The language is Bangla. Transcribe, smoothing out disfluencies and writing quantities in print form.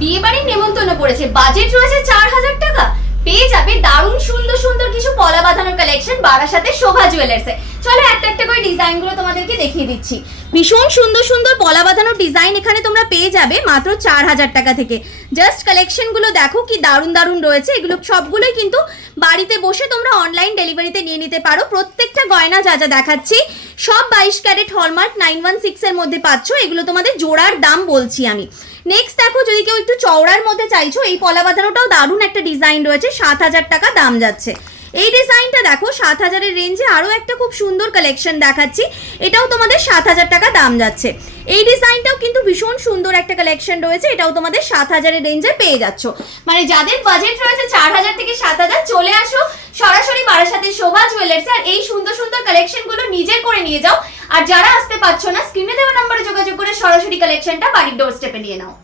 বিয়ে বাড়ির নেমন্তন্ন পড়েছে, বাজেট রয়েছে 4000 টাকা, পেয়ে যাবে দারুণ সুন্দর সুন্দর কিছু পলা বাঁধানোর কালেকশন বারাসাতে শোভা জুয়েলার্সে। চলো একটা একটা করে ডিজাইনগুলো তোমাদেরকে দেখিয়ে দিচ্ছি। ভীষণ সুন্দর সুন্দর পলা বাঁধানোর ডিজাইন এখানে তোমরা পেয়ে যাবে মাত্র 4000 টাকা থেকে। জাস্ট কালেকশনগুলো দেখো কি দারুণ দারুণ রয়েছে, এগুলো সবগুলোই কিন্তু বাড়িতে বসে তোমরা অনলাইন ডেলিভারিতে নিয়ে নিতে পারো। প্রত্যেকটা গয়না যা যা দেখাচ্ছি সব 22 ক্যারেট হলমার্ক 916 এর মধ্যে পাচ্ছ। এগুলো তোমাদের জোড়ার দাম বলছি আমি। নেক্সট দেখো, যদি কেউ একটু চওড়ার মধ্যে চাইছো, এই পলা বাঁধানোটাও দারুণ একটা ডিজাইন রয়েছে, 7000 টাকা দাম যাচ্ছে। এই ডিজাইনটা দেখো 7000 এর রেঞ্জে আরও একটা খুব সুন্দর কালেকশন দেখাচ্ছি, এটাও তোমাদের 7000 টাকা দাম যাচ্ছে। এই ডিজাইনটাও কিন্তু ভীষণ সুন্দর একটা কালেকশন রয়েছে, এটাও তোমাদের 7000 এর রেঞ্জে পেয়ে যাচ্ছ। মানে যাদের বাজেট রয়েছে 4000 থেকে 7000, চলে আসো সরাসরি বারাসাতে শোভা জুয়েলার্স আর এই সুন্দর সুন্দর কালেকশনগুলো নিজে করে নিয়ে যাও। আর যারা আসতে পারছো না, স্ক্রিনে দেওয়া নম্বরে যোগাযোগ করে সরাসরি কালেকশনটা বাড়ির ডোর স্টেপে নিয়ে নাও।